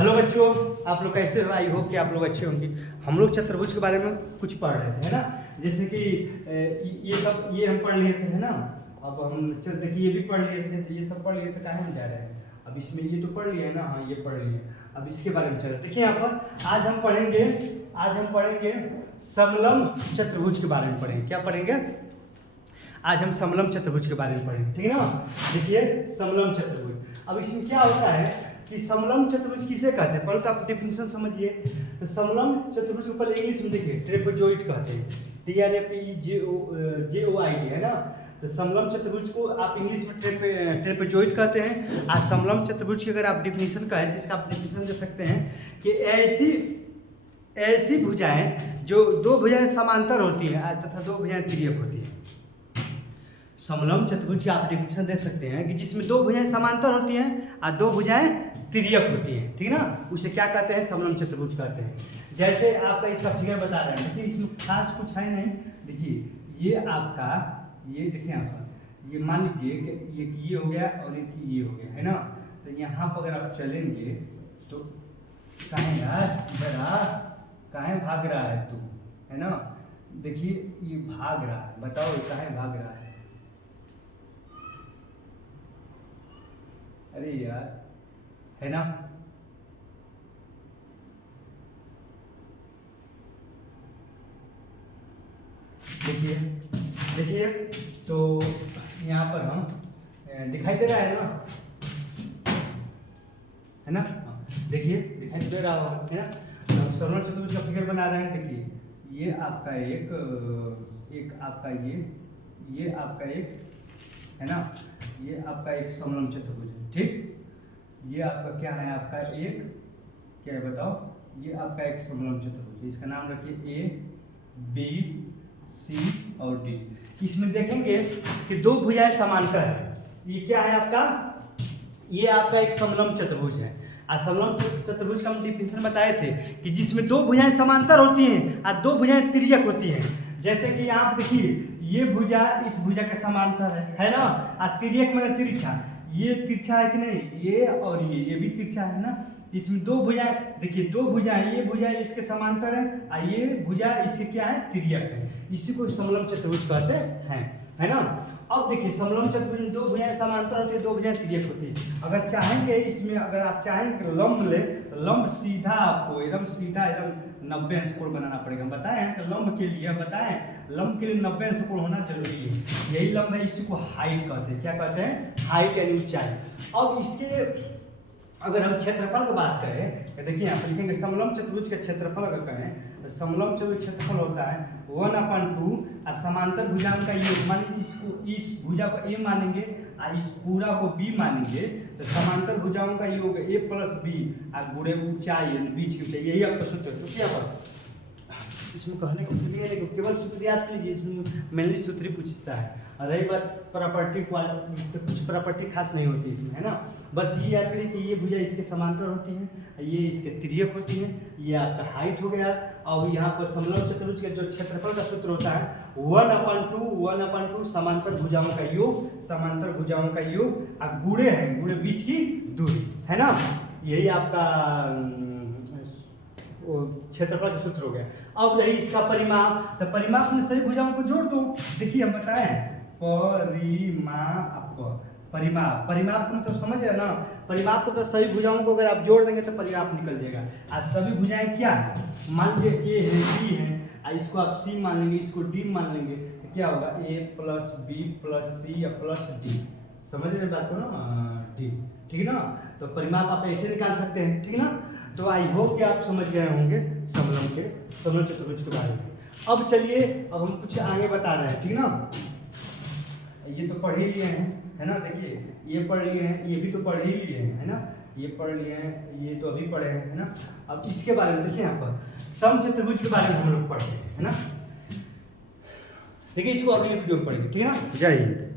Hello बच्चों, आप लोग कैसे हो? आई होप कि आप लोग अच्छे होंगे। हम लोग चतुर्भुज के बारे में कुछ पढ़ रहे थे, है ना। जैसे कि ये हम पढ़ लिए थे, है ना। अब हम देखिए ये भी पढ़ लिए थे, तो ये सब पढ़ लिए थे, कहाँ हम जा रहे हैं। अब इसमें ये तो पढ़ लिए है ना, हाँ ये पढ़ लिए। अब इसके बारे में चलो देखिए यहाँ पर आज हम पढ़ेंगे समलम चतुर्भुज के बारे में पढ़ेंगे। क्या पढ़ेंगे? आज हम समलम चतुर्भुज के बारे में पढ़ेंगे, ठीक है ना। देखिए समलम चतुर्भुज, अब इसमें क्या होता है कि समलम चतुर्भुज किसे कहते हैं, पहले तो आप डेफिनेशन समझिए। तो समलम चतुर्भुज को पहले इंग्लिश में देखिए ट्रेपेजॉइड कहते हैं, TRAPEJOID, है ना। तो समलम चतुर्भुज को आप इंग्लिश में ट्रेपेजॉइड कहते हैं। आज समलम चतुर्भुज की अगर आप डेफिनेशन कहें, इसका आप डेफिनेशन दे सकते हैं कि ऐसी भुजाएं जो दो भुजाएं समांतर होती हैं तथा दो भुजाएं तिर्यक होती हैं। समलम चतुर्भुज की आप डेफिनेशन दे सकते हैं कि जिसमें दो भुजाएं समांतर होती हैं और दो भुजाएं तिर्यक होती हैं, ठीक है ना। उसे क्या कहते हैं? समलम चतुर्भुज कहते हैं। जैसे आपका इसका फिगर बता रहे हैं, देखिए इसमें खास कुछ है नहीं। देखिए ये आपका, ये देखिए आपका, ये मान लीजिए कि ये हो गया और एक ये हो गया, है ना। तो यहाँ पर अगर आप चलेंगे तो कहें यार इधर आ, कहें भाग रहा है तू, है ना। देखिए ये भाग रहा है, बताओ ये कहें भाग रहा है? अरे यार, है ना। देखिए तो यहाँ पर हम दिखाई दे रहा है ना, है ना। देखिए दिखाई दे रहा होगा, है ना। हम समलम चतुर्भुज का फिगर बना रहे हैं। देखिए ये आपका एक आपका ये आपका एक, है ना। ये आपका एक समलम चतुर्भुज है, ठीक। ये आपका क्या है? आपका एक क्या है बताओ? ये आपका एक समलम चतुर्भुज है। इसका नाम रखिए A, B, C और D। इसमें देखेंगे कि दो भुजाएं समांतर है। ये क्या है आपका? ये आपका एक समलम चतुर्भुज है। आज समलम चतुर्भुज का हम डिफिनेशन बताए थे कि जिसमें दो भुजाएं समांतर होती हैं और दो भुजाएं तिर्यक होती हैं। जैसे कि आप देखिए ये भुजा इस भुजा के समांतर है ना। और तिर्यक माने तिरछा, ये तिरछा है कि नहीं, ये और ये भी तिरछा है ना। इसमें दो भुजाएं, देखिए दो भुजाएं, ये भुजा इसके समांतर है और ये भुजा इसके क्या है? तिर्यक है। इसी को समलम चतुर्भुज कहते हैं, है ना। अब देखिए समलम चतुर्भुज में दो भुजाएं समांतर होती है, दो भुजाएं तिर्यक होती है। अगर चाहेंगे इसमें, अगर आप चाहेंगे लंब ले, लंब सीधा आपको एकदम सीधा एकदम 90 अंश कोण बनाना पड़ेगा। हम बताएं कि लंब के लिए 90 अंश कोण होना जरूरी है। यही लंब है, इसी को हाइट कहते हैं। क्या कहते हैं? हाइट यानी ऊंचाई। अब इसके अगर हम क्षेत्रफल की बात करें तो देखिए यहाँ पर लिखेंगे समलम चतुर्भुज का क्षेत्रफल अगर कहें तो समलम चतुर्भुज क्षेत्रफल होता है 1/2 और समांतर भुजाओं का योग। मान लीजिए इसको, इस भुजा को A मानेंगे और इस पूरा को B मानेंगे, तो समांतर भुजाओं का योग A + B और गुणे ऊंचाई यानी बीच की ऊंचाई। यही आपका सूत्र है। तो क्या बात इसमें कहने को लिए नहीं, केवल सूत्र याद कीजिए, इसमें मेनली सूत्र ही पूछता है। और रही बात प्रॉपर्टी, तो कुछ प्रॉपर्टी खास नहीं होती इसमें, है ना। बस ये याद करिए कि ये भुजा इसके समांतर होती है, ये इसके तिर्यक होती है। ये आपका हाइट हो गया। और यहाँ पर समलम चतुर्भुज का जो क्षेत्रफल का सूत्र होता है 1/2 समांतर भुजाओं का योग और गुणे बीच की दूरी, है ना। यही आपका क्षेत्रफल का सूत्र हो गया। अब रही इसका परिमाप, तो परिमाप में सही भुजाओं को जोड़ दो। देखिए हम बताएं परिमाप को मतलब समझ रहे ना। परिमाप को तो सही भुजाओं को अगर आप जोड़ देंगे तो परिमाप निकल जाएगा। आज सभी भुजाएं क्या है? मान लीजिए A है, B है, इसको आप C मान लेंगे, इसको D मान लेंगे, तो क्या होगा? A + B + C + D। समझ रहे बात को ना? D, ठीक है ना। तो परिमाप आप ऐसे निकाल सकते हैं, ठीक है ना। तो आई होप कि आप समझ गए होंगे समलम चतुर्भुज के बारे में। अब चलिए, अब हम कुछ आगे बता रहे हैं, ठीक है ना। ये तो पढ़ ही लिए हैं, है ना। देखिए ये पढ़ लिए हैं, ये भी तो पढ़ ही लिए हैं, है ना। ये पढ़ लिए हैं, ये तो अभी पढ़े हैं, है ना। अब इसके बारे में देखिए, यहाँ पर समचतुर्भुज के बारे में हम लोग पढ़ते हैं, है ना। देखिए इसको अगले वीडियो में पढ़ेंगे, ठीक है ना। जय हिंद।